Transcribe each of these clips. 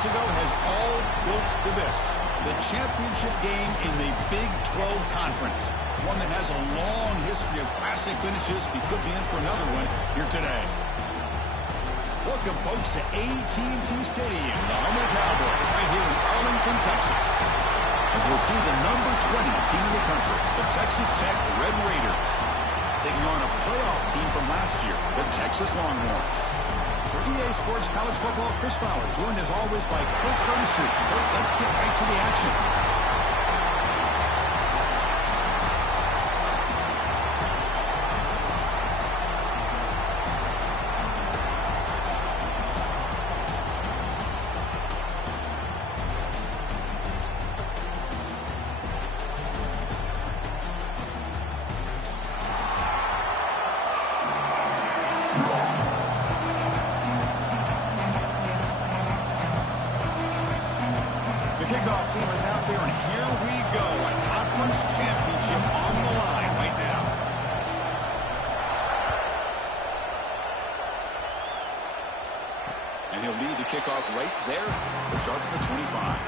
years ago has all built to this. The championship game in the Big 12 Conference. One that has a long history of classic finishes. We could be in for another one here today. Welcome, folks, to AT&T Stadium, the home of the Cowboys, right here in Arlington, Texas. As we'll see the number 20 team in the country, the Texas Tech Red Raiders, taking on a playoff team from last year, the Texas Longhorns. For EA Sports College Football, Chris Fowler, joined as always by Kirk Curtis. Kirk, let's get right to the action. Kickoff team is out there, and here we go. A conference championship on the line right now. And he'll lead the kickoff right there. We'll start at the 25.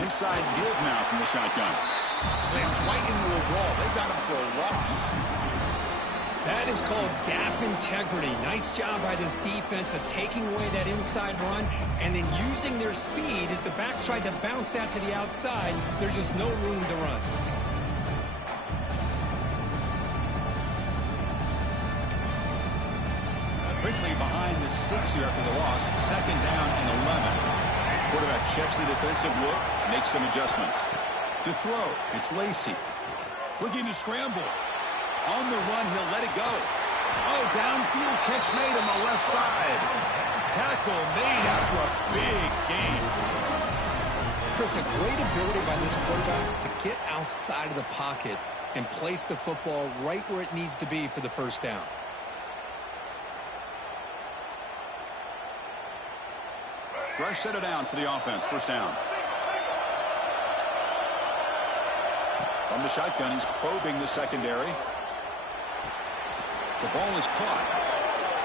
Inside deals now from the shotgun. Slams right into a wall. They've got him for a loss. That is called gap integrity. Nice job by this defense of taking away that inside run and then using their speed as the back tried to bounce that to the outside. There's just no room to run. Quickly behind the sticks here after the loss. Second down and 11. Quarterback checks the defensive look, makes some adjustments. To throw, it's Lacey. Looking to scramble. On the run, he'll let it go. Oh, downfield catch made on the left side. Tackle made after a big gain. Chris, a great ability by this quarterback to get outside of the pocket and place the football right where it needs to be for the first down. Fresh set of downs for the offense. First down. From the shotgun, he's probing the secondary. The ball is caught.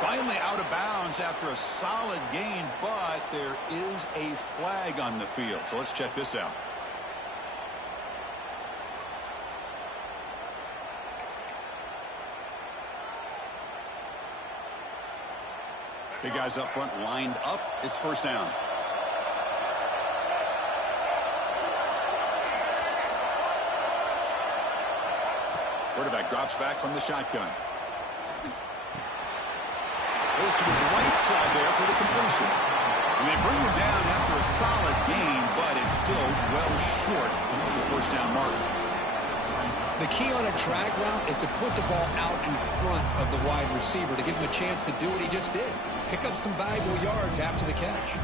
Finally out of bounds after a solid gain, but there is a flag on the field. So let's check this out. Big guys up front lined up. It's first down. Quarterback drops back from the shotgun. Goes to his right side there for the completion. And they bring him down after a solid gain, but it's still well short of the first down mark. The key on a drag route is to put the ball out in front of the wide receiver to give him a chance to do what he just did. Pick up some valuable yards after the catch.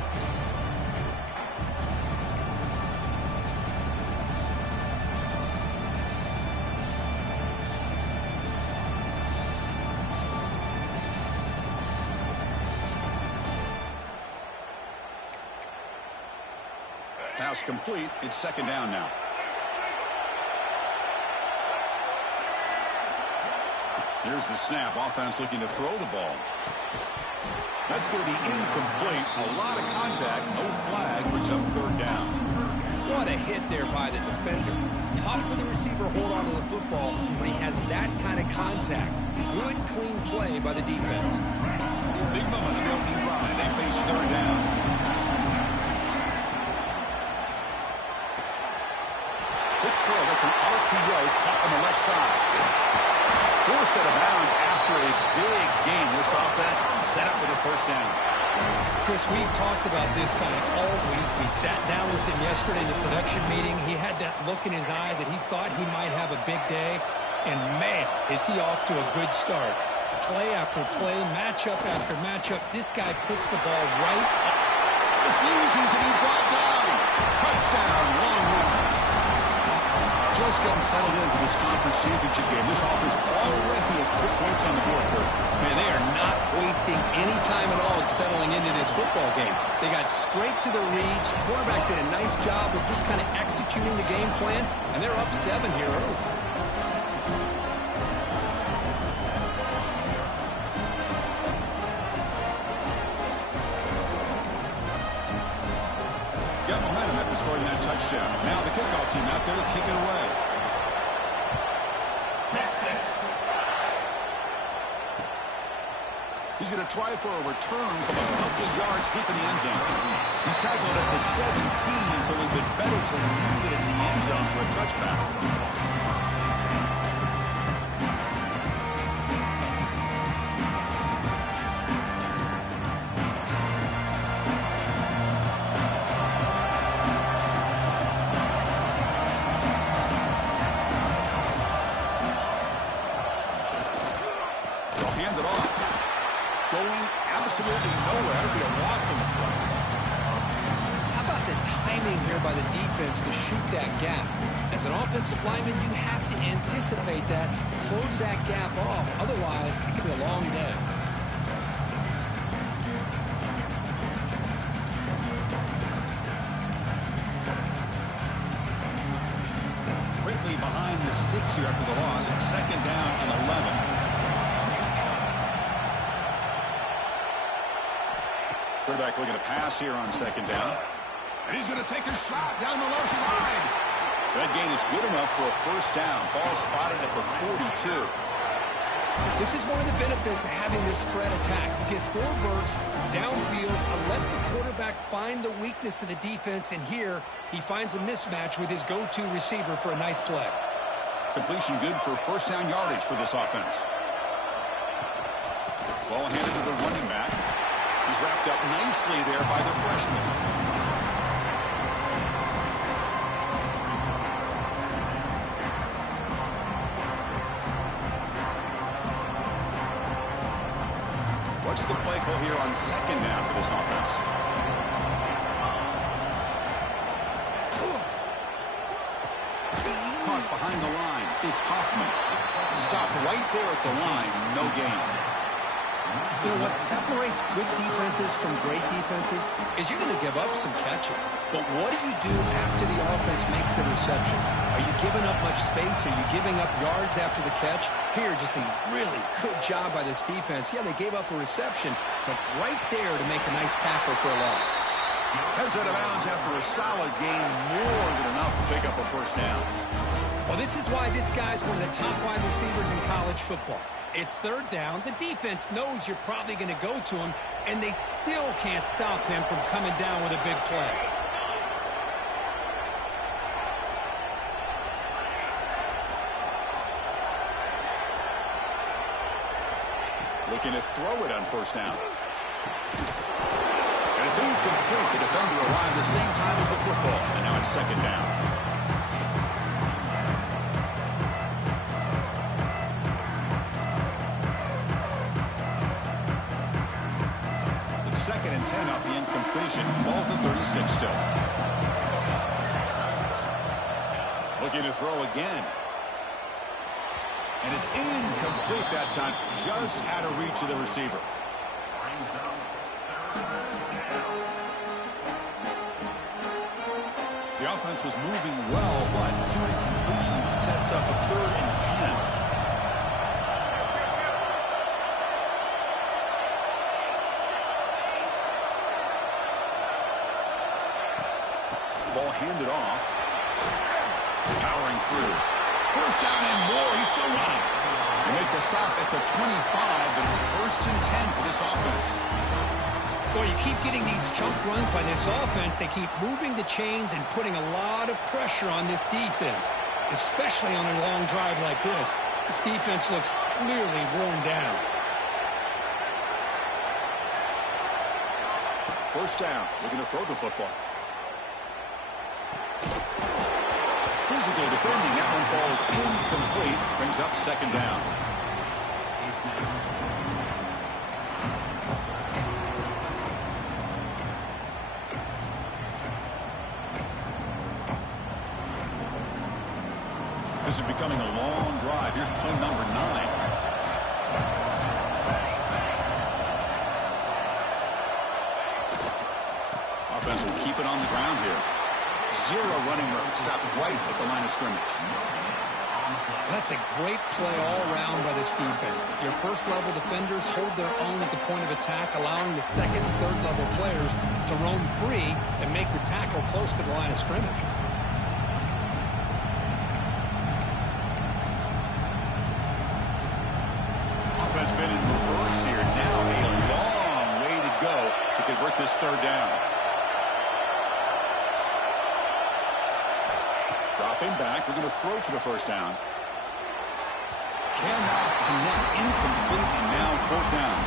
Pass complete. It's second down now. Here's the snap. Offense looking to throw the ball. That's going to be incomplete. A lot of contact. No flag. Brings up third down. What a hit there by the defender. Tough for the receiver to hold on to the football when he has that kind of contact. Good, clean play by the defense. Big moment on the opening drive. They face third down. Quick throw. That's an RPO caught on the left side. Force set of bounds after a big game. This offense set up with a first down. Chris, we've talked about this guy all week. We sat down with him yesterday in the production meeting. He had that look in his eye that he thought he might have a big day. And, man, is he off to a good start. Play after play, matchup after matchup. This guy puts the ball right up. Refusing to be brought down. Touchdown, Longhorns. Just getting settled in for this conference championship game. This offense already has put points on the board. Man, they are not wasting settling into this football game. They got straight to the reads. Quarterback did a nice job of just kind of executing the game plan, and they're up 7 here early. Got momentum after scoring that touchdown. Now the kickoff team out there to kick it away. He's going to try for a return from a couple of yards deep in the end zone. He's tackled at the 17, so it would have been better to leave it in the end zone for a touchback. Absolutely nowhere. It'd be a loss on the play. How about the timing here by the defense to shoot that gap? As an offensive lineman, you have to anticipate that, close that gap off. Otherwise, it could be a long day. Quickly behind the sticks here after the loss. 2nd down and 11. Quarterback looking to pass here on 2nd down. And he's going to take a shot down the left side. That gain is good enough for a 1st down. Ball spotted at the 42. This is one of the benefits of having this spread attack. You get 4 verts downfield and let the quarterback find the weakness of the defense. And here he finds a mismatch with his go-to receiver for a nice play. Completion good for 1st down yardage for this offense. Ball handed to the running back. He's wrapped up nicely there by the freshman. What's the play call here on 2nd down for this offense? Caught behind the line. It's Hoffman. Stopped right there at the line. No gain. You know, what separates good defenses from great defenses is you're going to give up some catches. But what do you do after the offense makes a reception? Are you giving up much space? Are you giving up yards after the catch? Here, just a really good job by this defense. Yeah, they gave up a reception, but right there to make a nice tackle for a loss. Heads out of bounds after a solid gain, more than enough to pick up a 1st down. Well, this is why this guy's one of the top wide receivers in college football. It's 3rd down. The defense knows you're probably going to go to him, and they still can't stop him from coming down with a big play. Looking to throw it on 1st down. And it's incomplete. The defender arrived the same time as the football, and now it's 2nd down. Second and 10 off the incompletion. Ball to 36 still. Looking to throw again. And it's incomplete that time. Just out of reach of the receiver. The offense was moving well, but 2 incompletions sets up a 3rd and 10. Ball handed off. Powering through. 1st down and more. He's still running. They make the stop at the 25, but it's 1st and 10 for this offense. Boy, you keep getting these chunk runs by this offense. They keep moving the chains and putting a lot of pressure on this defense, especially on a long drive like this. This defense looks clearly worn down. 1st down. Looking to throw the football. Physical defending. That one falls incomplete. Brings up 2nd down. This is becoming a long drive. Here's play number 9. defense will keep it on the ground here. Zero running room. Stop right at the line of scrimmage. That's a great play all around by this defense. Your first-level defenders hold their own at the point of attack, allowing the second and third-level players to roam free and make the tackle close to the line of scrimmage. Offense been in reverse here. Now a long way to go to convert this third down. Dropping back. We're going to throw for the first down. Cannot connect. Incomplete, and now fourth down.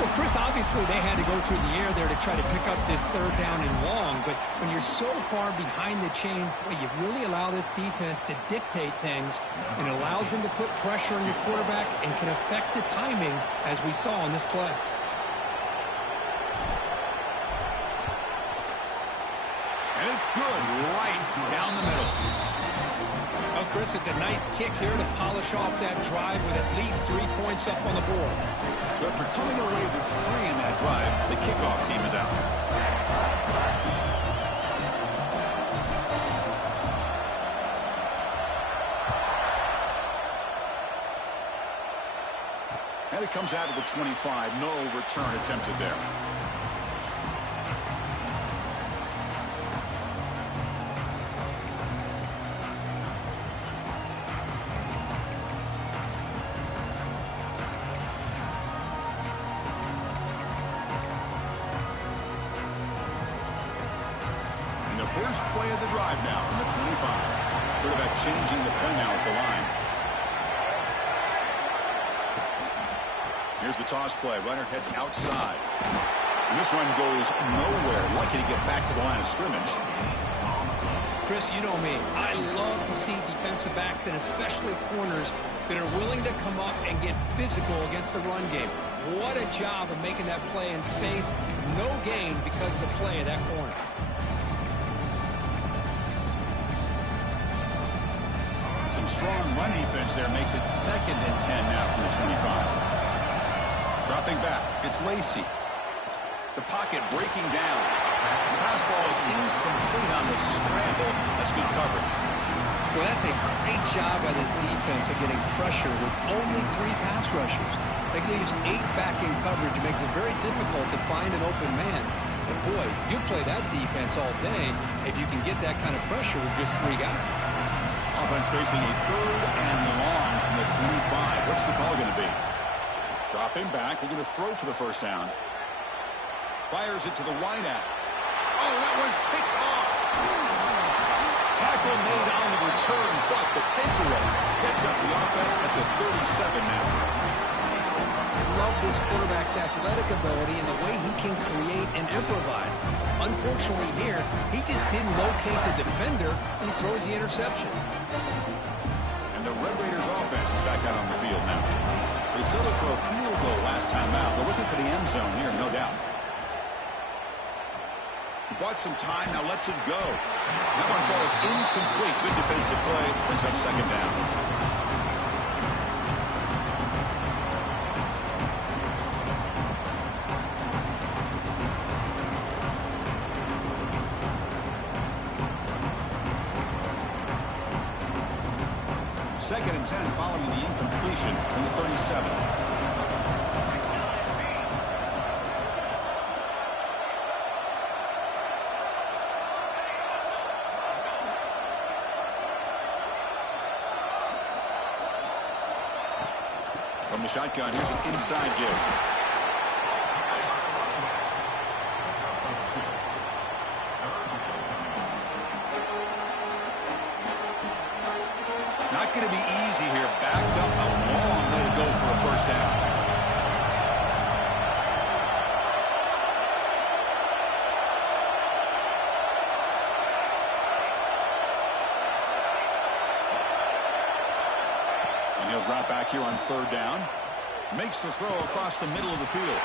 Well, Chris, obviously they had to go through the air there to try to pick up this third down and long, but when you're so far behind the chains, boy, you really allow this defense to dictate things, and it allows them to put pressure on your quarterback and can affect the timing, as we saw on this play. And it's good right down the middle. Well, Chris, it's a nice kick here to polish off that drive with at least 3 points up on the board. So after coming away with 3 in that drive, the kickoff team is out. And it comes out of the 25. No return attempted there. First play of the drive now from the 25. Quarterback changing the play now at the line. Here's the toss play. Runner heads outside. And this one goes nowhere. Lucky to get back to the line of scrimmage. Chris, you know me. I love to see defensive backs and especially corners that are willing to come up and get physical against the run game. What a job of making that play in space. No gain because of the play of that corner. Some strong run defense there makes it 2nd and 10 now from the 25. Dropping back, it's Lacey. The pocket breaking down. The pass ball is incomplete on the scramble. That's good coverage. Well, that's a great job by this defense of getting pressure with only 3 pass rushers. That leaves 8 back in coverage. It makes it very difficult to find an open man. But boy, you play that defense all day if you can get that kind of pressure with just 3 guys. Offense facing a 3rd and long from the 25. What's the call going to be? Dropping back. We're going to throw for the first down. Fires it to the wideout. Oh, that one's picked off. Tackle made on the return, but the takeaway sets up the offense at the 37 now. I love this quarterback's athletic ability and the way he can create and improvise. Unfortunately here, he just didn't locate the defender and he throws the interception. And the Red Raiders offense is back out on the field now. They settled for a field goal last time out. They're looking for the end zone here, no doubt. He bought some time, now lets it go. That one falls incomplete. Good defensive play, brings up 2nd down. Second and 10 following the incompletion from the 37. From the shotgun, here's an inside give. Not going to be easy here. Backed up, a long way to go for a first down. And he'll drop back here on 3rd down. Makes the throw across the middle of the field.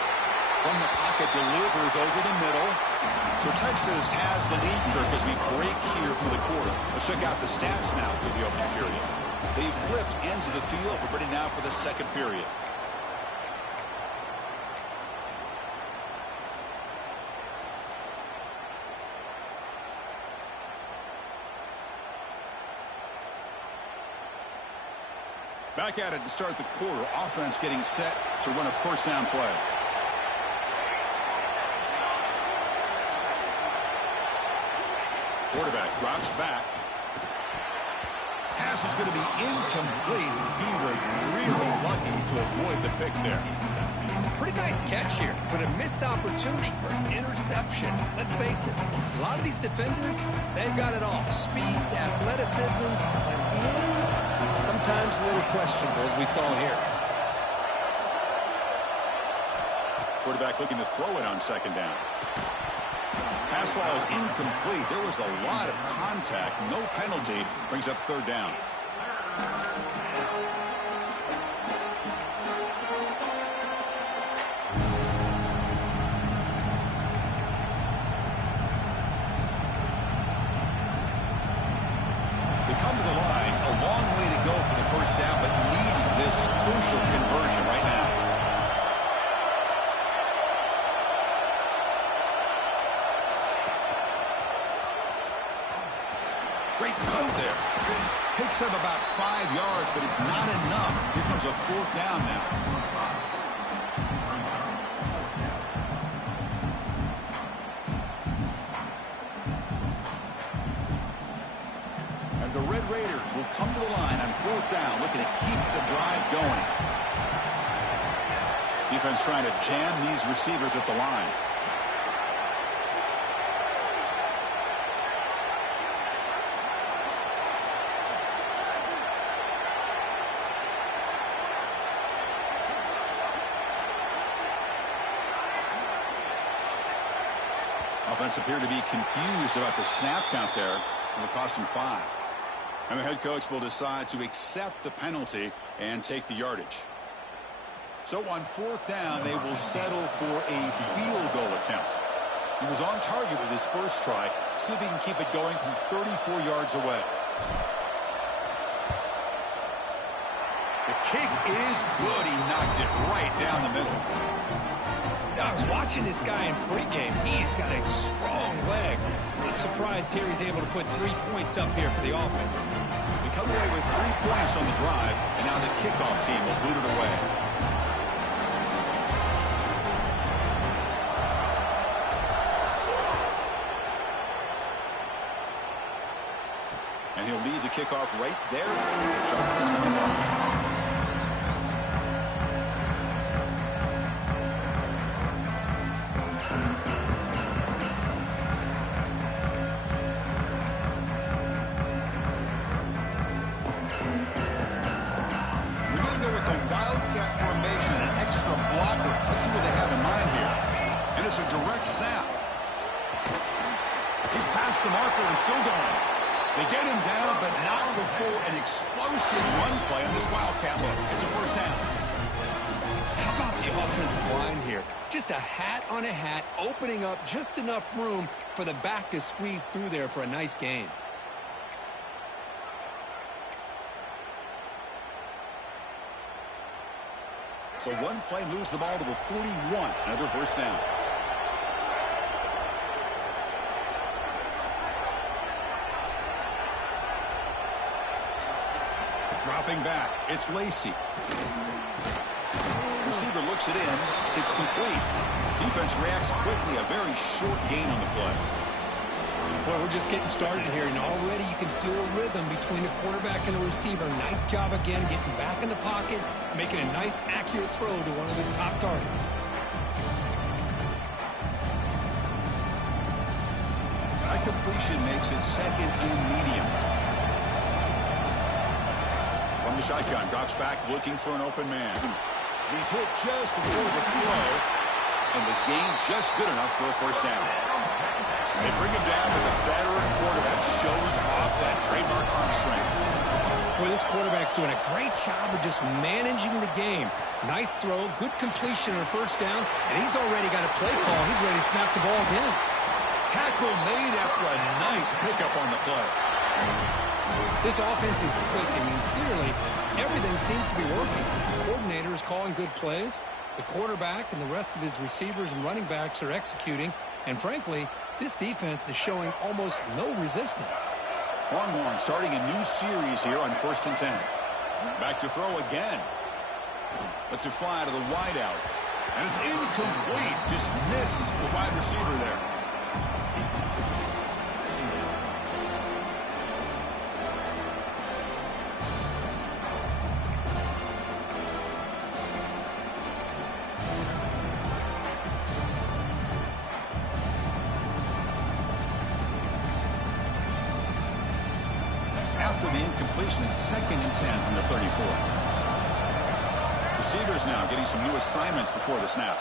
From the pocket, delivers over the middle. So Texas has the lead, Kirk, as we break here for the quarter. Let's check out the stats now for the opening period. They flipped ends of the field. We're ready now for the 2nd period. Back at it to start the quarter. Offense getting set to run a first down play. Quarterback drops back. Pass is going to be incomplete. He was really lucky to avoid the pick there. Pretty nice catch here, but a missed opportunity for an interception. Let's face it, a lot of these defenders, they've got it all. Speed, athleticism, but hands, sometimes a little questionable, as we saw here. Quarterback looking to throw it on second down. Pass ball is incomplete. There was a lot of contact. No penalty. Brings up third down. We come to the line. A long way to go for the first down, but needing this crucial conversion right now. Great cut there. Picks up about 5 yards, but it's not enough. Here comes a fourth down now. And the Red Raiders will come to the line on fourth down, looking to keep the drive going. Defense trying to jam these receivers at the line. Offense appeared to be confused about the snap count there. It will cost him 5. And the head coach will decide to accept the penalty and take the yardage. So on fourth down, they will settle for a field goal attempt. He was on target with his first try. See if he can keep it going from 34 yards away. The kick is good. He knocked it right down the middle. I was watching this guy in pregame. He's got a strong leg. I'm surprised here he's able to put 3 points up here for the offense. We come away with 3 points on the drive, and now the kickoff team will boot it away. And he'll leave the kickoff right there and start at the 25. Let's see what they have in mind here. And it's a direct snap. He's past the marker and still going. They get him down, but not before an explosive run play on this Wildcat look. It's a first down. How about the offensive line here? Just a hat on a hat, opening up just enough room for the back to squeeze through there for a nice gain. So one play moves the ball to the 41. Another first down. Dropping back. It's Lacey. Receiver looks it in. It's complete. Defense reacts quickly. A very short gain on the play. Well, we're just getting started here, and already you can feel a rhythm between the quarterback and the receiver. Nice job again getting back in the pocket, making a nice, accurate throw to one of his top targets. That completion makes it second and medium. From the shotgun, drops back looking for an open man. He's hit just before the throw, and the gain just good enough for a first down. They bring him down with a veteran quarterback. Shows off that trademark arm strength. Boy, this quarterback's doing a great job of just managing the game. Nice throw, good completion on first down, and he's already got a play call. He's ready to snap the ball again. Tackle made after a nice pickup on the play. This offense is quick. I mean, clearly, everything seems to be working. The coordinator is calling good plays. The quarterback and the rest of his receivers and running backs are executing. And frankly, this defense is showing almost no resistance. Longhorn starting a new series here on 1st and 10. Back to throw again. Lets it fly to the wideout. And it's incomplete. Just missed the wide receiver there. After the incompletion, it's 2nd and 10 from the 34. Receivers now getting some new assignments before the snap.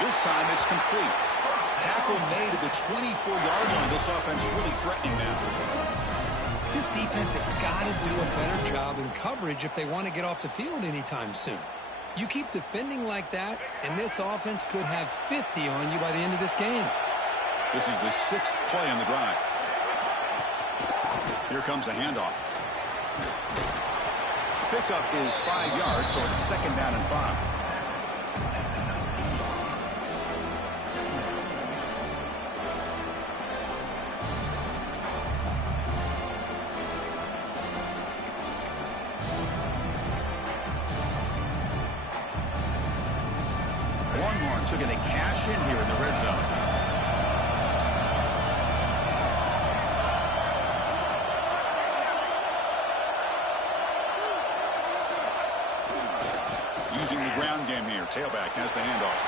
This time it's complete. Tackle made at the 24-yard line. This offense really threatening now. This defense has got to do a better job in coverage if they want to get off the field anytime soon. You keep defending like that, and this offense could have 50 on you by the end of this game. This is the 6th play on the drive. Here comes a handoff. Pickup is 5 yards, so it's 2nd down and 5. Longhorns are going to cash in here in the red zone. Using the ground game here. Tailback has the handoff.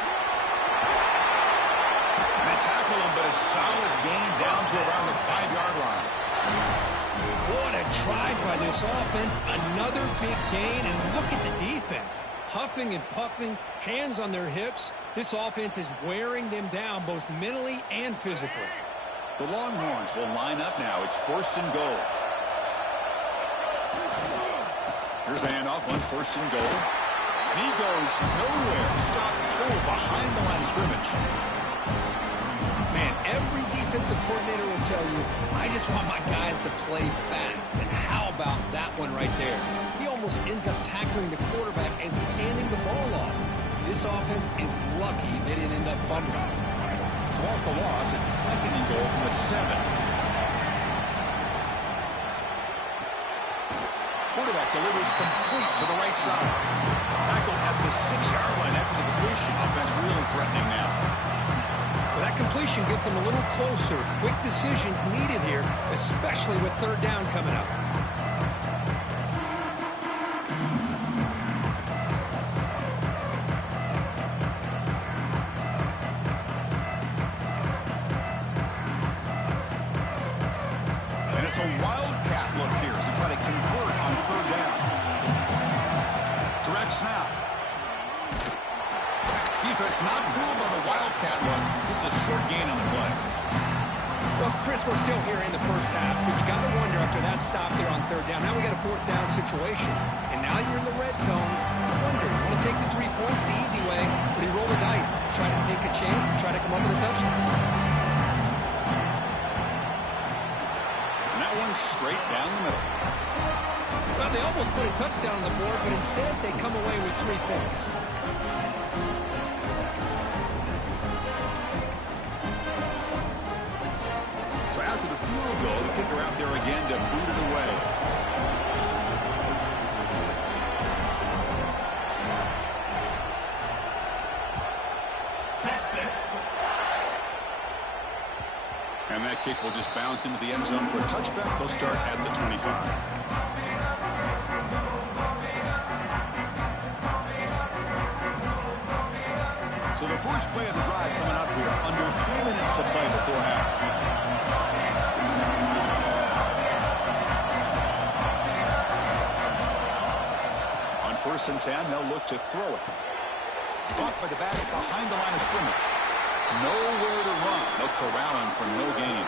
And they tackle him, but a solid gain down to around the 5-yard line. What a drive by this offense. Another big gain, and look at the defense. Huffing and puffing, hands on their hips. This offense is wearing them down both mentally and physically. The Longhorns will line up now. It's 1st and goal. Here's the handoff on 1st and goal. And he goes nowhere. Stop full behind the line of scrimmage. Man, every defensive coordinator will tell you, I just want my guys to play fast. And how about that one right there? He almost ends up tackling the quarterback as he's handing the ball off. This offense is lucky they didn't end up fumbling. So off the loss, it's 2nd and goal from the 7. Quarterback delivers complete to the right side. Tackle at the 6-yard line after the completion. Offense really threatening now. Well, that completion gets them a little closer. Quick decisions needed here, especially with 3rd down coming up. And it's a wildcat look here as they try to convert on 3rd down. Direct snap. Defense not fooled by the wildcat look. Just a short gain on the play. Well, Chris, we're still here in the first half, but you got to wonder after that stop there on 3rd down. Now we got a 4th down situation, and now you're in the red zone. You wonder, you want to take the 3 points the easy way, but he rolled the dice, try to take a chance, and try to come up with a touchdown. And that one straight down the middle. Well, they almost put a touchdown on the board, but instead they come away with 3 points. So after the field goal, the kicker out there again to boot it away. And that kick will just bounce into the end zone for a touchback. They'll start at the 25. So the first play of the drive coming up here. Under 3 minutes to play before half. On 1st and 10, they'll look to throw it. Caught by the back behind the line of scrimmage. Nowhere to run. They'll corral him for no gain.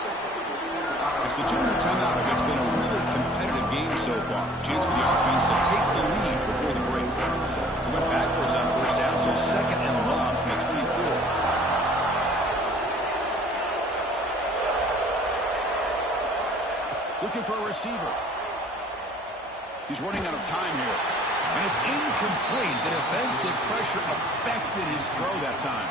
It's the 2-minute timeout. It's been a really competitive game so far. Chance for the offense to take the lead before the break. They went backwards on 1st down, so 2nd and long from the 24. Looking for a receiver. He's running out of time here. And it's incomplete. The defensive pressure affected his throw that time.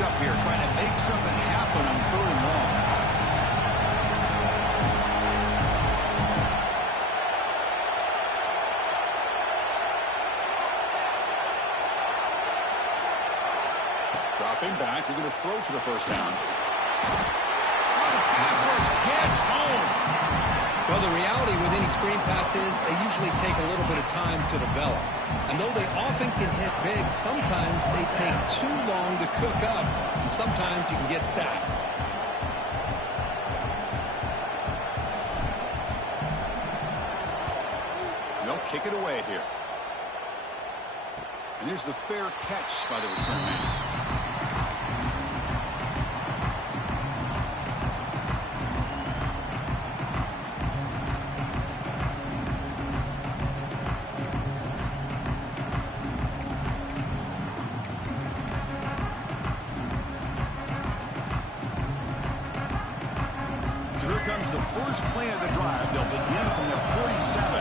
mixed up here, trying to make something happen on 3rd and long. Dropping back, we're going to throw for the first down. The pass rush gets home. Well, the reality with any screen pass is they usually take a little bit of time to develop. And though they often can hit big, sometimes they take too long to cook up, and sometimes you can get sacked. They'll kick it away here. And here's the fair catch by the return man. So here comes the first play of the drive. They'll begin from their 47.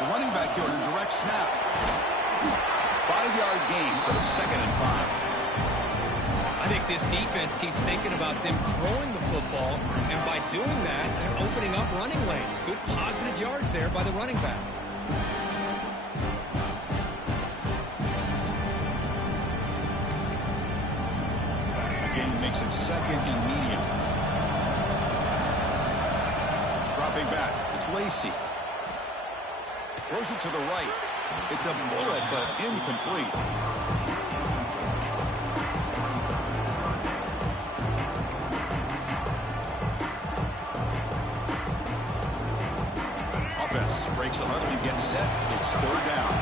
The running back here on a direct snap. 5-yard gain, so it's 2nd and 5. I think this defense keeps thinking about them throwing the football, and by doing that, they're opening up running lanes. Good positive yards there by the running back. Makes it 2nd and medium. Dropping back. It's Lacy. Throws it to the right. It's a bullet, but incomplete. Offense breaks the huddle and gets set. It's 3rd down.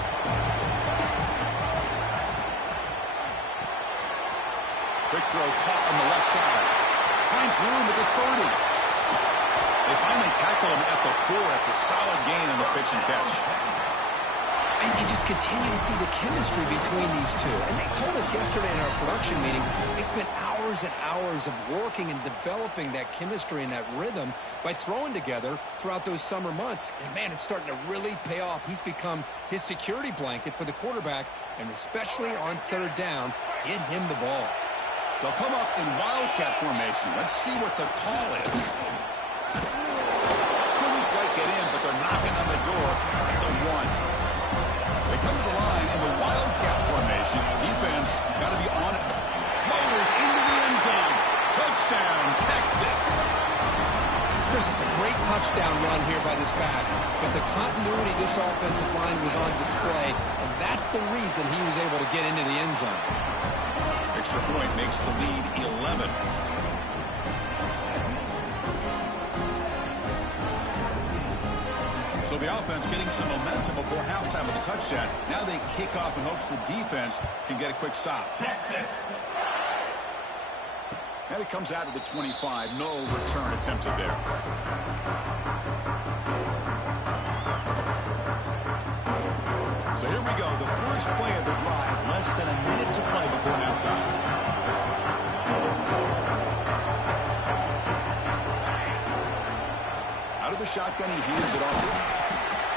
Quick throw caught on the left side. Finds room at the 30. They finally tackle him at the 4. It's a solid gain on the pitch and catch. And you just continue to see the chemistry between these two. And they told us yesterday in our production meeting, they spent hours and hours of working and developing that chemistry and that rhythm by throwing together throughout those summer months. And, man, it's starting to really pay off. He's become his security blanket for the quarterback, and especially on 3rd down, get him the ball. They'll come up in wildcat formation. Let's see what the call is. Couldn't quite get in, but they're knocking on the door at the 1. They come to the line in the wildcat formation. Defense got to be on it. Motors into the end zone. Touchdown, Texas. Chris, it's a great touchdown run here by this back, but the continuity of this offensive line was on display, and that's the reason he was able to get into the end zone. Extra point makes the lead 11. So the offense getting some momentum before halftime with a touchdown. Now they kick off in hopes the defense can get a quick stop. Texas. And it comes out of the 25. No return attempted there. So here we go. The first play of the drive. Less than a minute to play before halftime. Out of the shotgun, he hands it off.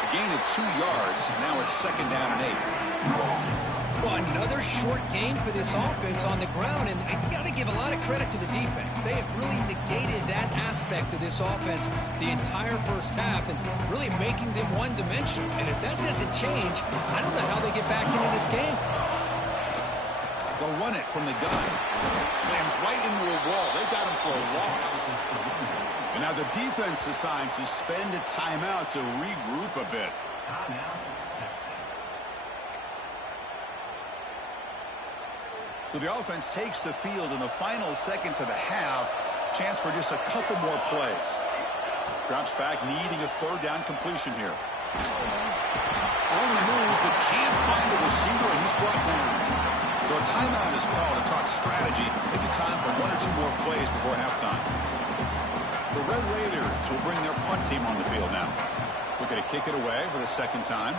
A gain of 2 yards. Now it's 2nd down and 8. Well, another short game for this offense on the ground, and you got to give a lot of credit to the defense. They have really negated that aspect of this offense the entire first half and really making them one-dimensional. And if that doesn't change, I don't know how they get back into this game. They'll run it from the gun. Slams right into a wall. They got him for a loss. And now the defense decides to spend a timeout to regroup a bit. So the offense takes the field in the final seconds of the half. Chance for just a couple more plays. Drops back, needing a 3rd down completion here. On the move, but can't find the receiver, and he's brought down. So a timeout is called to talk strategy. Maybe time for 1 or 2 more plays before halftime. The Red Raiders will bring their punt team on the field now. Looking to kick it away for the 2nd time.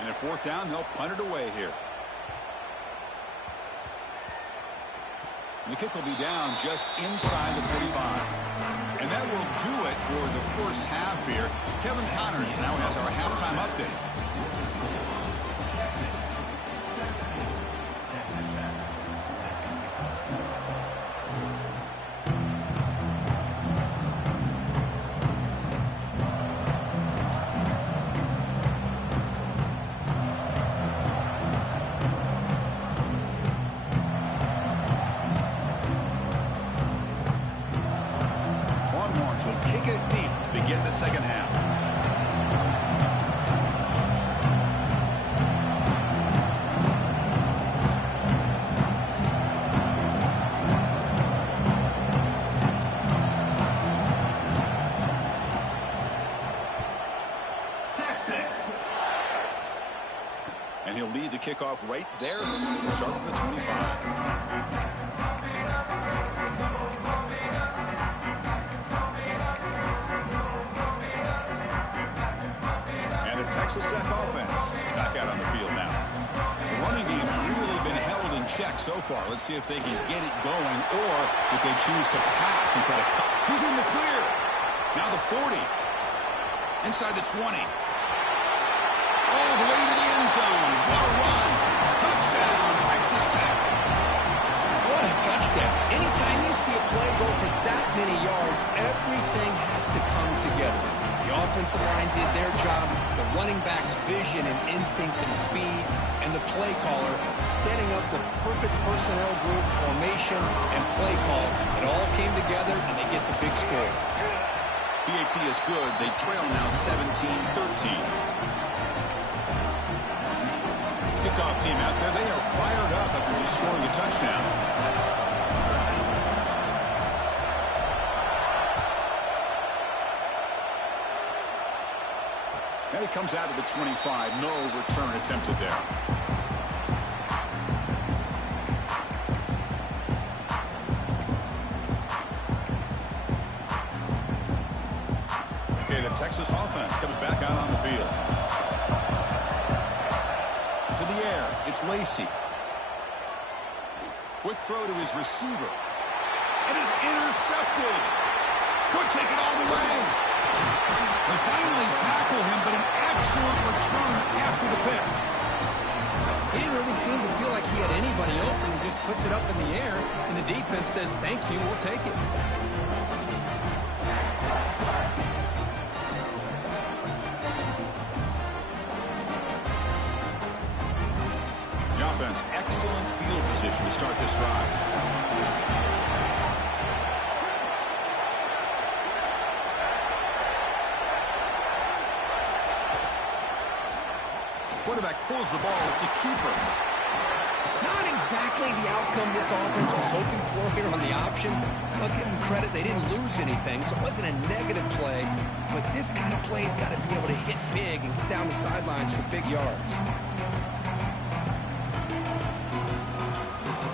And at 4th down, they'll punt it away here. And the kick will be down just inside the 45. And that will do it for the first half here. Kevin Connors now has our halftime update. Will kick it deep to begin the second half. And he'll lead the kickoff right there. We'll start from the 25. Texas Tech offense is back out on the field now. The running game's really been held in check so far. Let's see if they can get it going or if they choose to pass and try to cut. Who's in the clear? Now the 40. Inside the 20. All the way to the end zone. What a run. Touchdown, Texas Tech. What a touchdown. Anytime you see a play go for that many yards, everything has to come together. The offensive line did their job, the running back's vision and instincts and speed, and the play caller setting up the perfect personnel group, formation, and play call. It all came together, and they get the big score. PAT is good. They trail now 17-13. Kickoff team out there. They are fired up after just scoring a touchdown. And he comes out of the 25. No return attempted there. Okay, the Texas offense comes back out on the field. To the air, it's Lacey. Quick throw to his receiver. It is intercepted. Could take it all the way. They finally tackle him, but an excellent return after the pick. He didn't really seem to feel like he had anybody open. He just puts it up in the air, and the defense says, thank you, we'll take it. The offense, excellent field position to start this drive. Quarterback pulls the ball. It's a keeper. Not exactly the outcome this offense was hoping for here on the option. I'll give them credit. They didn't lose anything, so it wasn't a negative play. But this kind of play's got to be able to hit big and get down the sidelines for big yards.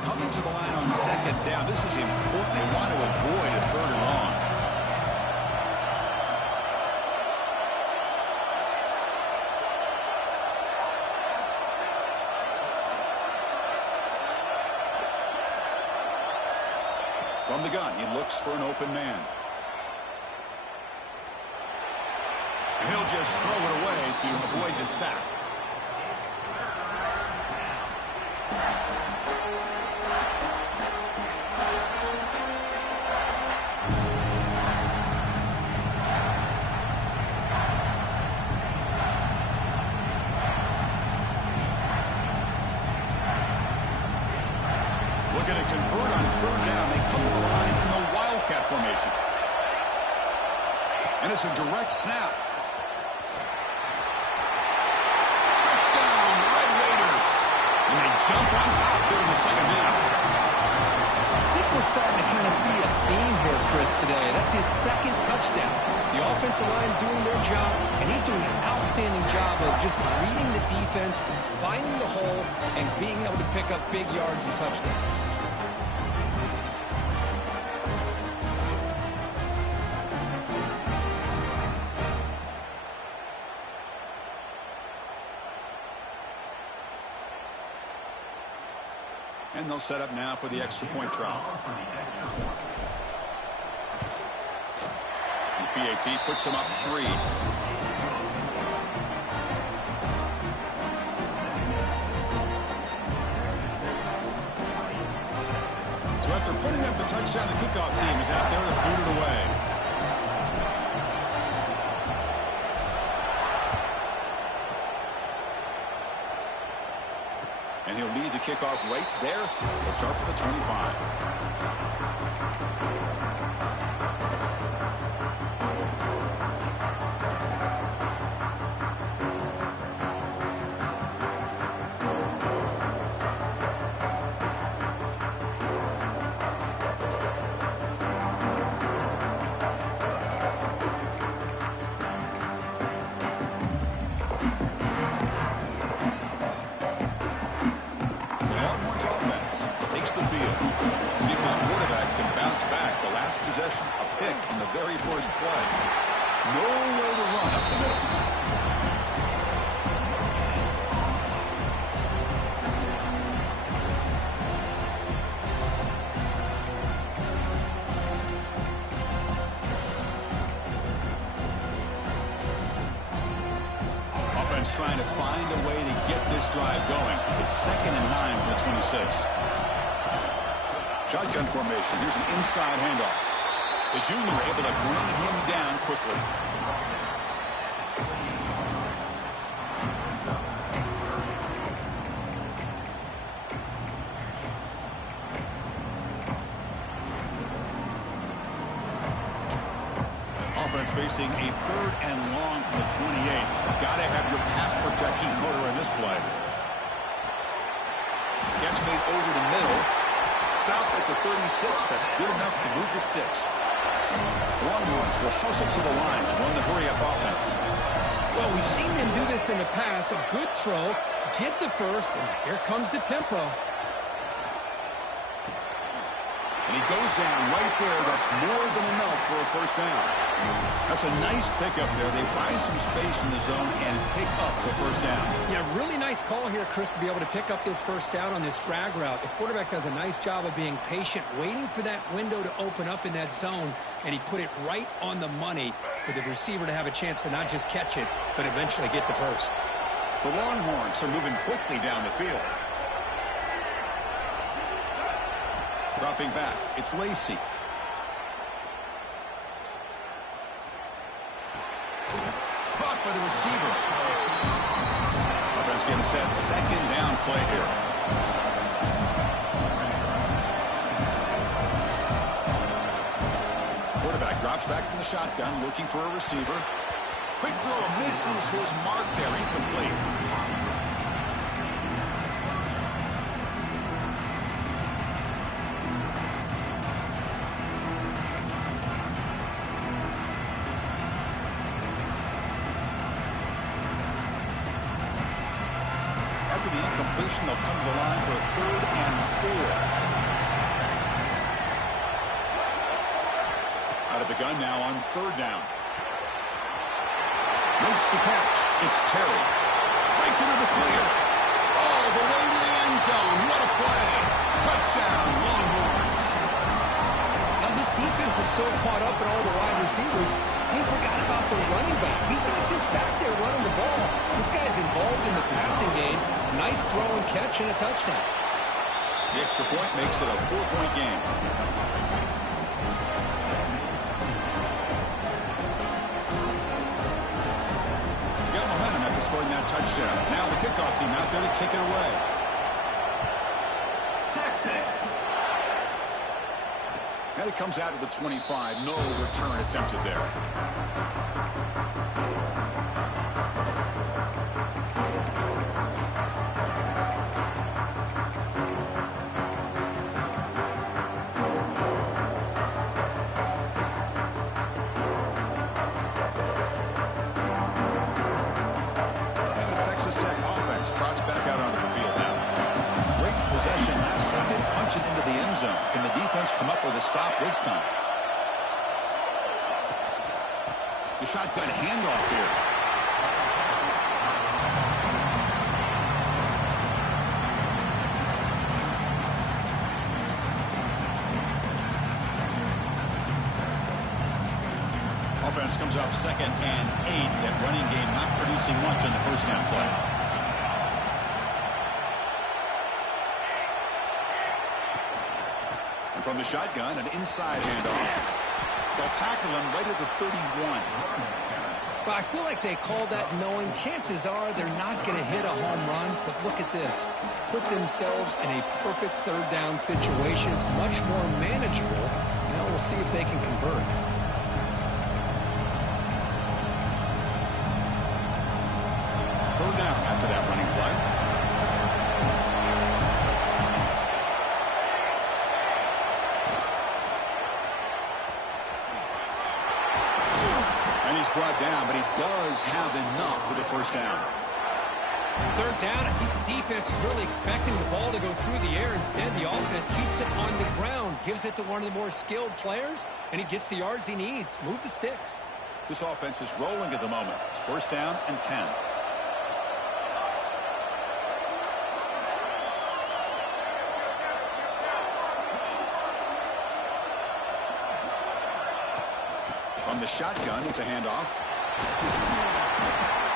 Coming to the line on second down. This is important. They want to avoid a third and long. From the gun, he looks for an open man. And he'll just throw it away to avoid the sack. Looking to convert on third down. They come to the line in the Wildcat formation. And it's a direct snap. Touchdown, Red Raiders. And they jump on top here in the second half. I think we're starting to kind of see a theme here, Chris, today. That's his second touchdown. The offensive line doing their job, and he's doing an outstanding job of just reading the defense, finding the hole, and being able to pick up big yards and touchdowns. And they'll set up now for the extra point try. PAT puts them up 3. So after putting up the touchdown, the kickoff team is out there to boot it away. And he'll lead the kickoff right there. We'll start with the 25. The field. See if this quarterback can bounce back. The last possession, a pick in the very first play. Nowhere to run up the middle. Offense trying to find a way to get this drive going. It's 2nd and 9 from the 26. Shotgun formation. Here's an inside handoff. The junior able to bring him down quickly. Offense facing a 3rd and long from the 28. Got to have your pass protection in order in this play. Catch made over the middle. Stop at the 36. That's good enough to move the sticks. Longhorns will hustle to the line to run the hurry-up offense. Well, we've seen them do this in the past. A good throw, get the first, and here comes the tempo. And he goes down right there. That's more than enough for a first down. That's a nice pickup there. They find some space in the zone and pick up the first down. Yeah, really nice call here, Chris, to be able to pick up this first down on this drag route. The quarterback does a nice job of being patient, waiting for that window to open up in that zone, and he put it right on the money for the receiver to have a chance to not just catch it, but eventually get the first. The Longhorns are moving quickly down the field. Dropping back, it's Lacey. Caught by the receiver. Offense getting set, 2nd down play here. Quarterback drops back from the shotgun, looking for a receiver. Quick throw, misses his mark there, incomplete. After the incompletion, they'll come to the line for a 3rd and 4. Out of the gun now on 3rd down. Makes the catch. It's Terry. Breaks into the clear. All the way to the end zone. What a play. Touchdown, Longhorns. Now, this defense is so caught up in all the wide receivers, they forgot about the running back. He's not just back there running the ball. This guy's involved in the passing game. Nice throw and catch and a touchdown. The extra point makes it a 4-point game. Got momentum after scoring that touchdown. Now the kickoff team out there to kick it away. And it comes out of the 25. No return attempted there. Trots back out onto the field now. Great possession last time. They punch it into the end zone. Can the defense come up with a stop this time? The shotgun handoff here. offense comes up 2nd and 8. That running game not producing much on the first down play. And from the shotgun, an inside handoff. They'll tackle him right at the 31. Well, I feel like they call that knowing chances are they're not going to hit a home run. But look at this. Put themselves in a perfect third down situation. It's much more manageable. Now we'll see if they can convert. Third down after that running play. And he's brought down, but he does have enough for the first down. Third down, I think the defense is really expecting the ball to go through the air. Instead, the offense keeps it on the ground, gives it to one of the more skilled players, and he gets the yards he needs. Move the sticks. This offense is rolling at the moment. It's first down and 10. On the shotgun, it's a handoff.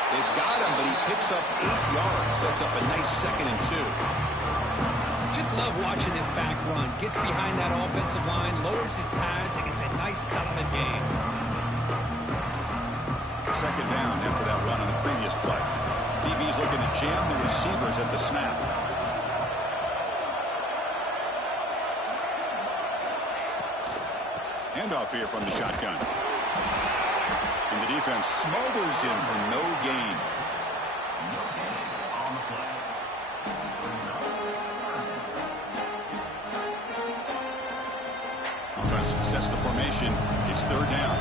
They've got him, but he picks up 8 yards. Sets up a nice 2nd and 2. Just love watching this back run. Gets behind that offensive line, lowers his pads, and gets a nice solid gain. Second down after that run on the previous play. DB's looking to jam the receivers at the snap. Handoff here from the shotgun. And the defense smothers him for no gain. Offense sets the formation. It's third down.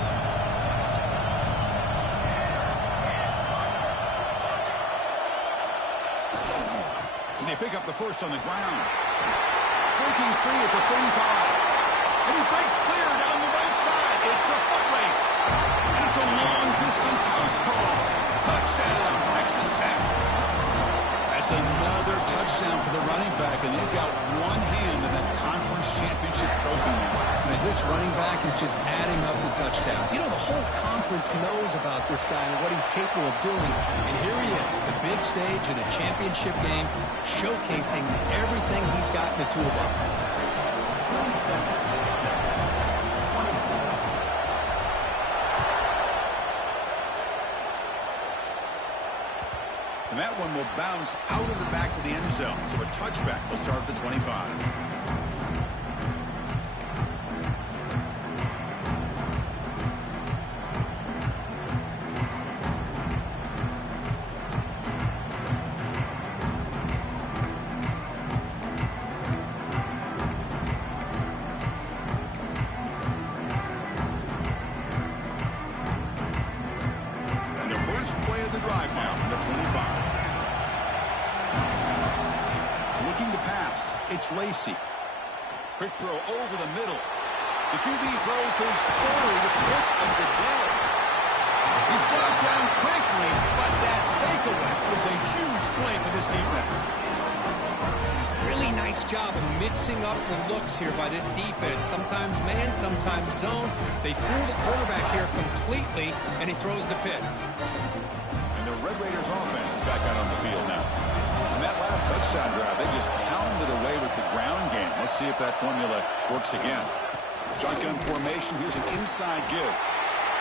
And they pick up the first on the ground. Breaking free at the 35. And he breaks clear down the right side. It's a foot race. And it's a long-distance house call. Touchdown, Texas Tech. That's another touchdown for the running back, and they've got one hand in that conference championship trophy now. Man, this running back is just adding up the touchdowns. You know, the whole conference knows about this guy and what he's capable of doing. And here he is, the big stage in a championship game, showcasing everything he's got in the toolbox. And that one will bounce out of the back of the end zone. So a touchback will start at the 25. And the first play of the drive now from the 25. Looking to pass. It's Lacey. Quick throw over the middle. The QB throws his third pick of the day. He's brought down quickly, but that takeaway was a huge play for this defense. Really nice job of mixing up the looks here by this defense. Sometimes man, sometimes zone. They fool the quarterback here completely, and he throws the pick. And the Red Raiders offense is back out on the field now. On that last touchdown drive, they just pounded away with the ground game. Let's see if that formula works again. Shotgun formation. Here's an inside give.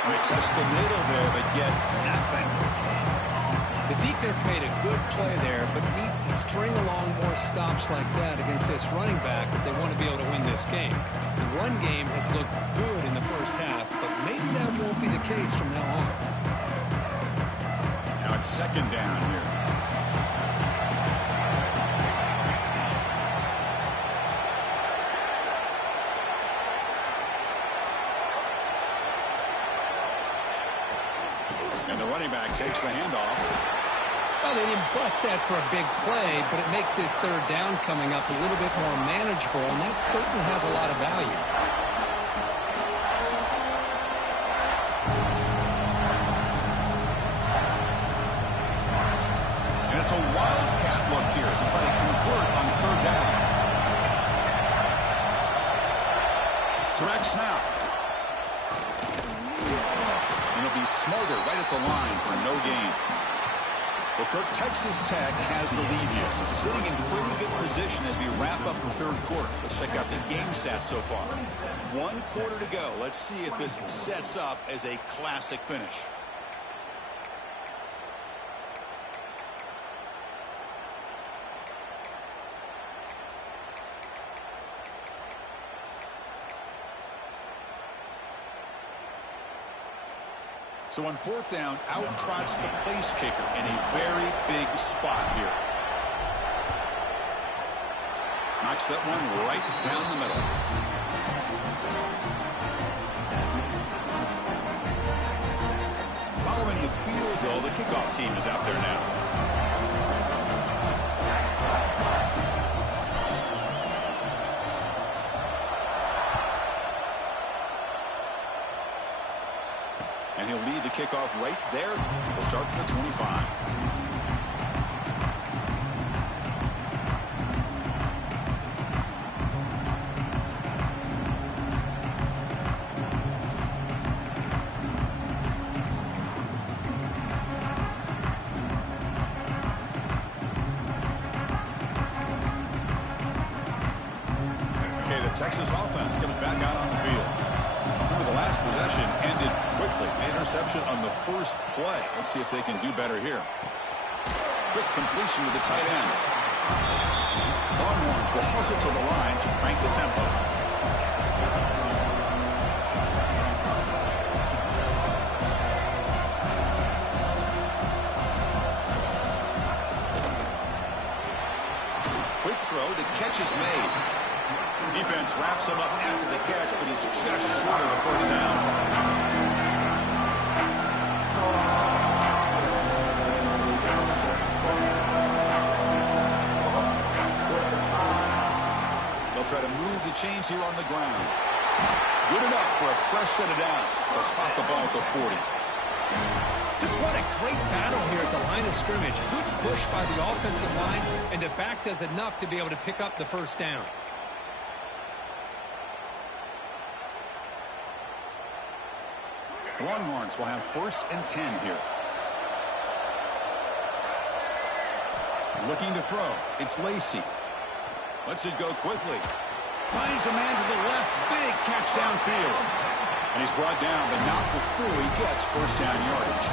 They test the middle there, but get nothing. The defense made a good play there, but needs to string along more stops like that against this running back if they want to be able to win this game. The run game has looked good in the first half, but maybe that won't be the case from now on. Now it's second down here. And the running back takes the handoff. Well, they didn't bust that for a big play, but it makes this third down coming up a little bit more manageable, and that certainly has a lot of value. And it's a wildcat look here as they try to convert on third down. Direct snap. And will be smarter right at the line for no gain. Well, Kirk, Texas Tech has the lead here, sitting in pretty good position as we wrap up the third quarter. Let's check out the game stats so far. 1 quarter to go. Let's see if this sets up as a classic finish. So on 4th down, out trots the place kicker in a very big spot here. Knocks that one right down the middle. Following the field goal, the kickoff team is out there now. And he'll lead the kickoff right there. We'll start from the 25. Okay, the Texas offense comes back out on the field. Remember, the last possession ended quickly. An interception on the first play. Let's see if they can do better here. Quick completion to the tight end. Longhorns will hustle to the line to crank the tempo. Quick throw, the catch is made. Defense wraps him up after the catch, but he's just short of the first down. They'll try to move the chains here on the ground. Good enough for a fresh set of downs. They'll spot the ball at the 40. Just what a great battle here at the line of scrimmage. Good push by the offensive line, and the back does enough to be able to pick up the first down. Longhorns will have 1st and 10 here. Looking to throw. It's Lacey. Lets it go quickly. Finds a man to the left. Big catch downfield. And he's brought down, but not before he gets first down yardage.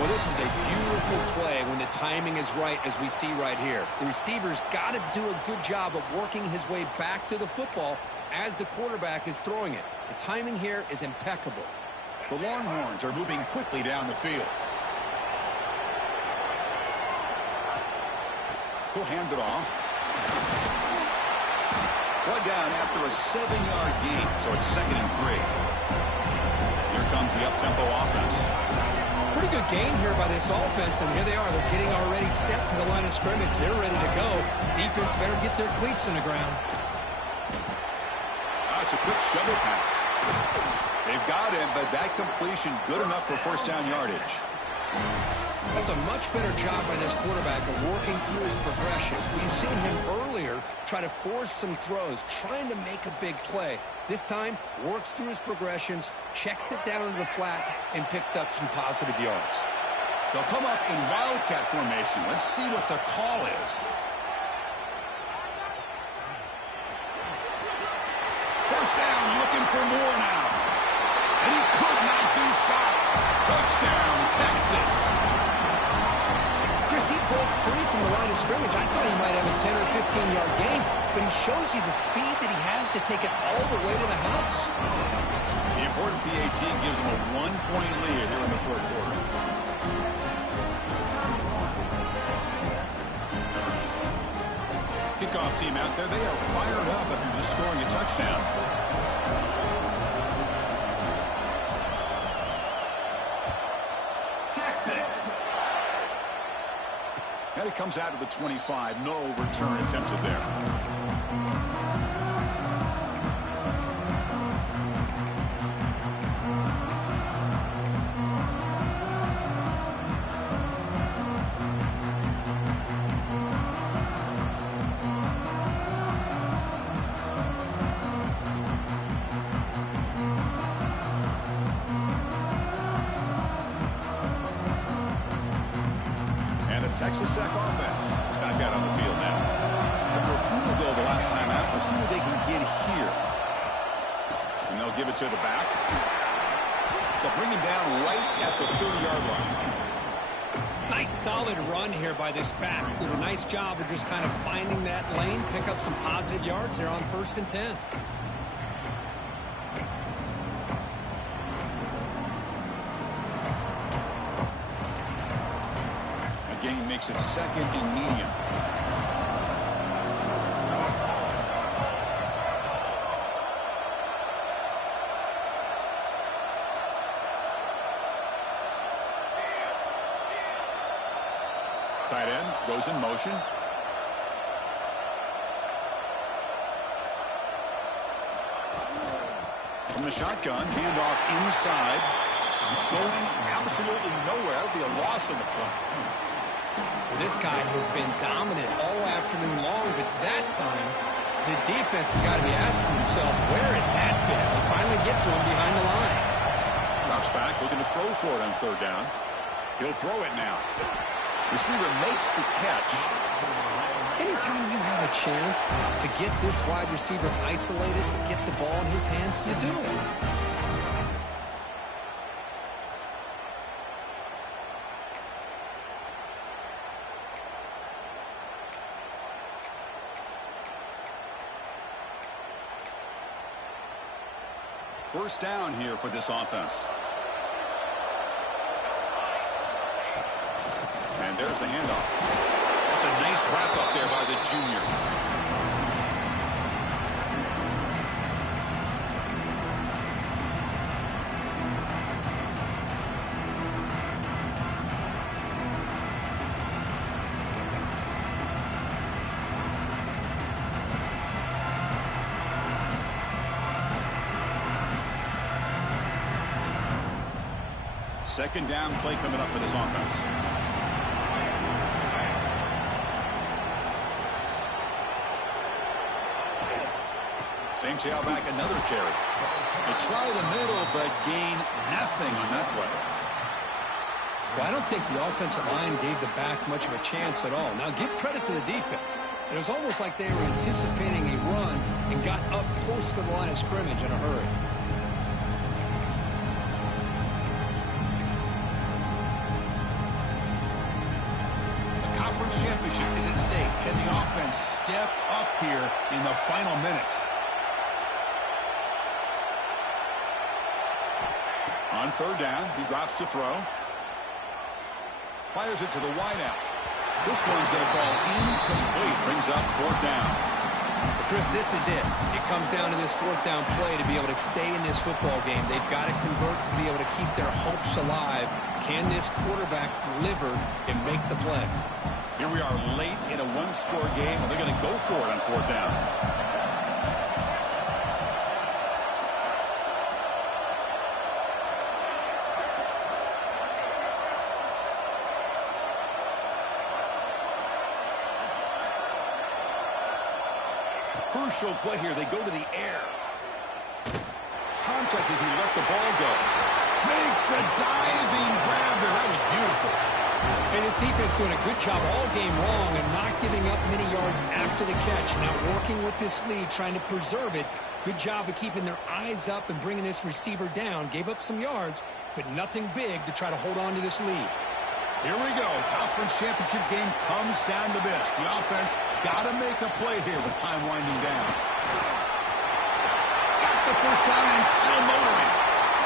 Well, this is a beautiful play when the timing is right, as we see right here. The receiver's got to do a good job of working his way back to the football as the quarterback is throwing it. The timing here is impeccable. The Longhorns are moving quickly down the field. He'll hand it off. Brought down after a 7-yard gain, so it's 2nd and 3. Here comes the up-tempo offense. Pretty good gain here by this offense, and here they are. They're getting already set to the line of scrimmage. They're ready to go. Defense better get their cleats in the ground. It's a quick shovel pass. They've got him, but that completion good enough for first down yardage. That's a much better job by this quarterback of working through his progressions. We've seen him earlier try to force some throws, trying to make a big play. This time, works through his progressions, checks it down into the flat, and picks up some positive yards. They'll come up in wildcat formation. Let's see what the call is. First down, looking for more now. And he could not be stopped. Touchdown, Texas. Chris, he broke free from the line of scrimmage. I thought he might have a 10 or 15-yard gain, but he shows you the speed that he has to take it all the way to the house. The important PAT gives him a 1-point lead here in the fourth quarter. Kickoff team out there, they are fired up after just scoring a touchdown. And it comes out to the 25. No return attempted there. Texas Tech offense is back out on the field now. After a field goal the last time out, we'll see what they can get here. And they'll give it to the back. They'll bring him down right at the 30-yard line. Nice solid run here by this back. Did a nice job of just kind of finding that lane, pick up some positive yards there on 1st and 10. Again, makes it 2nd and medium. Tight end goes in motion. From the shotgun, handoff inside. Going absolutely nowhere. That would be a loss of the play. Well, this guy has been dominant all afternoon long, but that time, the defense has got to be asking themselves, where has that been? They finally get to him behind the line. Drops back, looking to throw for it on 3rd down. He'll throw it now. Receiver makes the catch. Anytime you have a chance to get this wide receiver isolated, to get the ball in his hands, you do it. First down here for this offense. And there's the handoff. That's a nice wrap up there by the junior. Second down play coming up for this offense. Same tailback, another carry. They try the middle, but gain nothing on that play. Well, I don't think the offensive line gave the back much of a chance at all. Now, give credit to the defense. It was almost like they were anticipating a run and got up close to the line of scrimmage in a hurry. The conference championship is at stake. Can the offense step up here in the final minutes? On 3rd down, he drops to throw. Fires it to the wideout. This one's going to fall incomplete. Brings up 4th down. But Chris, this is it. It comes down to this 4th down play to be able to stay in this football game. They've got to convert to be able to keep their hopes alive. Can this quarterback deliver and make the play? Here we are late in a one-score game, and they're going to go for it on 4th down. Crucial play here. They go to the air. Contact as he let the ball go. Makes the diving grab there. That was beautiful. And his defense doing a good job all game long and not giving up many yards after the catch. Now working with this lead, trying to preserve it. Good job of keeping their eyes up and bringing this receiver down. Gave up some yards, but nothing big to try to hold on to this lead. Here we go. Conference championship game comes down to this. The offense got to make a play here with time winding down. Got the first down and still motoring.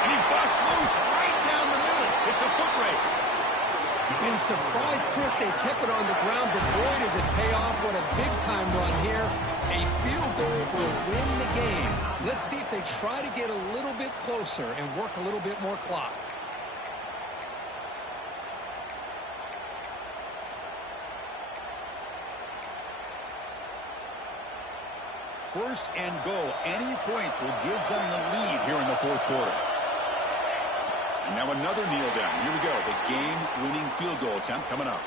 And he busts loose right down the middle. It's a foot race. And surprised, Chris, they kept it on the ground, but boy, does it pay off. What a big-time run here. A field goal will win the game. Let's see if they try to get a little bit closer and work a little bit more clock. First and goal. Any points will give them the lead here in the 4th quarter. And now another kneel down. Here we go. The game-winning field goal attempt coming up.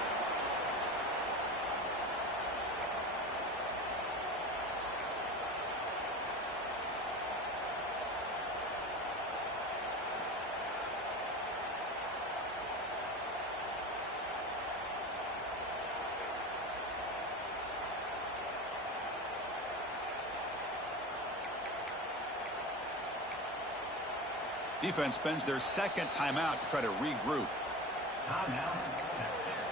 Defense spends their second timeout to try to regroup. Timeout, Texas.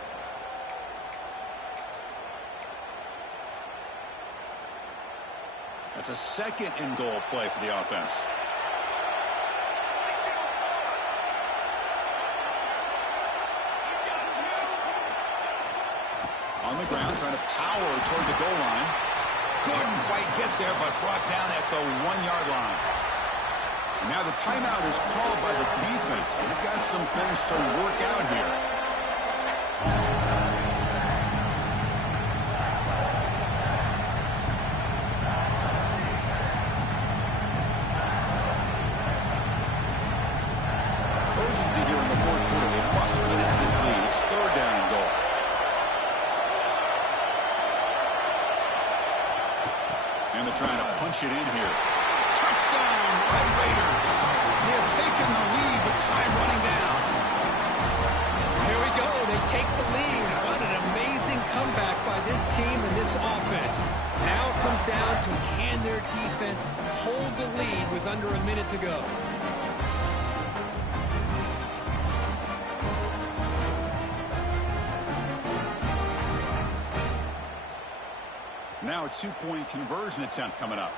That's a second and goal play for the offense. On the ground, trying to power toward the goal line. Couldn't quite get there, but brought down at the 1-yard line. And now the timeout is called by the defense. They've got some things to work out here. Urgency here in the fourth quarter. They must get into this lead. It's third down and goal. And they're trying to punch it in here. Touchdown, Red Raiders. They have taken the lead, but time running down. Here we go. They take the lead. What an amazing comeback by this team and this offense. Now it comes down to can their defense hold the lead with under a minute to go. Now a two-point conversion attempt coming up.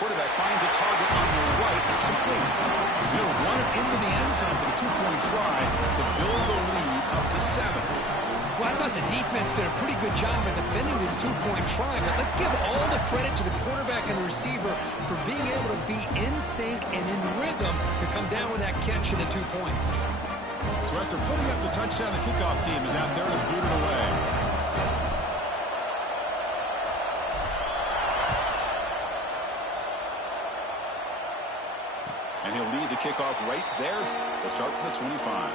Quarterback finds a target on the right. It's complete. He'll run it into the end zone for the two-point try to build the lead up to 7. Well, I thought the defense did a pretty good job of defending this two-point try, but let's give all the credit to the quarterback and the receiver for being able to be in sync and in rhythm to come down with that catch and the 2 points. So after putting up the touchdown, the kickoff team is out there to boot it away. And he'll lead the kickoff right there. They'll start from the 25.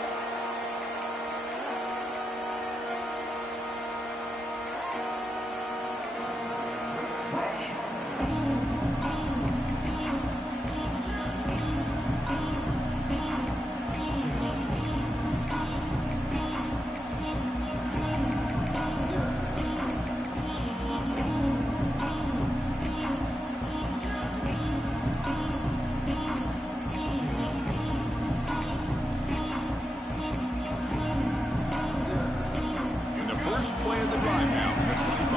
Play of the drive now from the 25.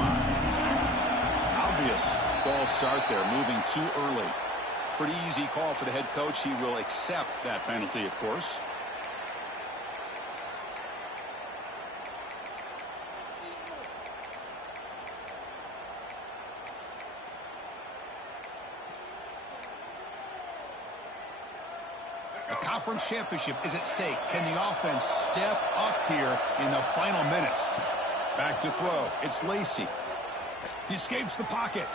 Obvious false start there, moving too early. Pretty easy call for the head coach. He will accept that penalty, of course. A conference championship is at stake. Can the offense step up here in the final minutes? Back to throw. It's Lacy. He escapes the pocket.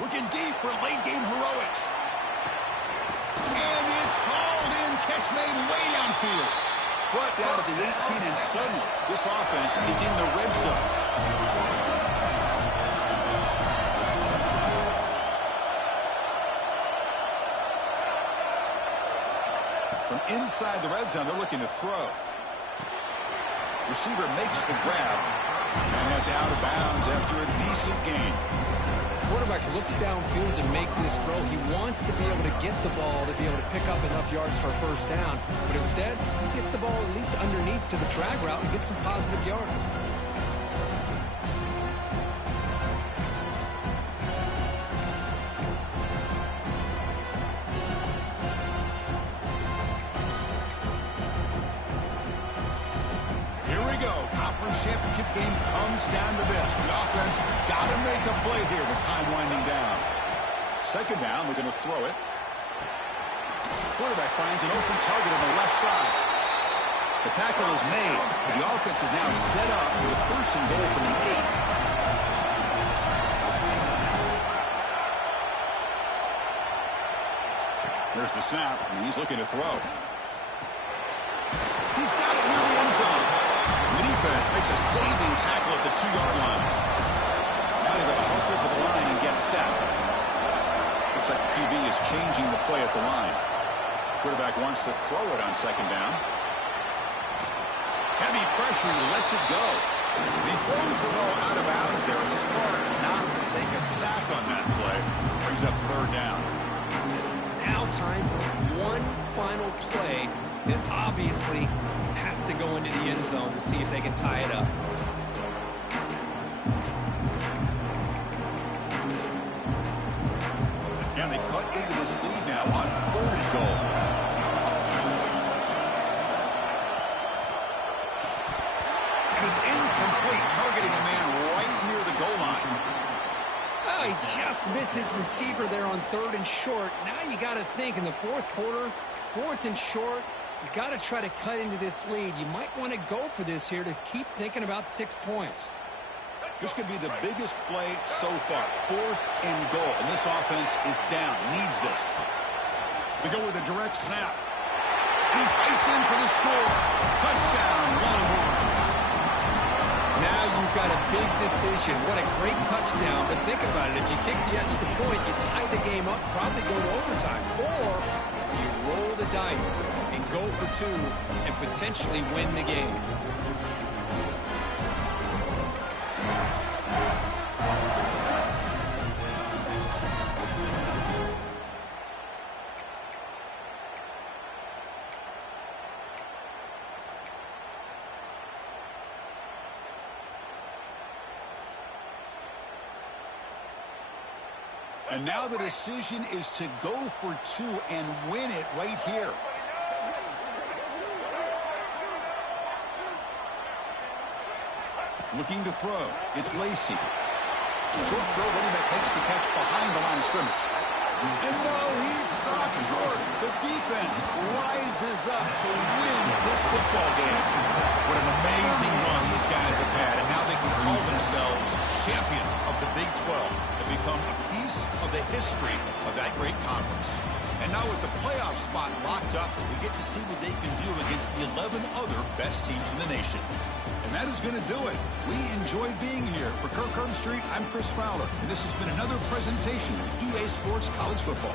Looking deep for late-game heroics. And it's hauled in. Catch made way downfield. Brought down to the 18, and suddenly this offense is in the red zone. From inside the red zone, they're looking to throw. Receiver makes the grab, and that's out of bounds after a decent gain. Quarterback looks downfield to make this throw. He wants to be able to get the ball to be able to pick up enough yards for a first down, but instead, he gets the ball at least underneath to the drag route and gets some positive yards. Championship game comes down to this. The offense got to make a play here with time winding down. Second down, we're going to throw it. Quarterback finds an open target on the left side. The tackle is made. The offense is now set up with a first and goal from the 8. There's the snap, and he's looking to throw. He's got it near the end zone. The defense makes a saving tackle at the 2-yard line. Now they've got to hustle to the line and get set. Looks like the QB is changing the play at the line. Quarterback wants to throw it on second down. Heavy pressure, he lets it go. He throws the ball out of bounds. They're smart not to take a sack on that play. Brings up third down. Now time for one final play that obviously has to go into the end zone to see if they can tie it up. And they cut into this lead now on third and goal. And it's incomplete, targeting a man right near the goal line. Oh, he just missed his receiver there on third and short. Now you got to think in the fourth quarter, fourth and short, you got to try to cut into this lead. You might want to go for this here to keep thinking about 6 points. This could be the biggest play so far. Fourth and goal. And this offense is down. Needs this. They go with a direct snap. And he fights in for the score. Touchdown, Longhorns. Now you've got a big decision. What a great touchdown. But think about it. If you kick the extra point, you tie the game up, probably go to overtime. Or you roll the dice and go for 2 and potentially win the game. And now the decision is to go for 2 and win it right here. Looking to throw. It's Lacey. Short throw, running back makes the catch behind the line of scrimmage. And no, he stopped short. The defense rises up to win this football game. What an amazing run these guys have had, and now they can call themselves champions of the Big 12 and become a piece of the history of that great conference. And now with the playoff spot locked up, we get to see what they can do against the 11 other best teams in the nation. And that is going to do it. We enjoyed being here. For Kirk Street, I'm Chris Fowler, and this has been another presentation of EA Sports College Football.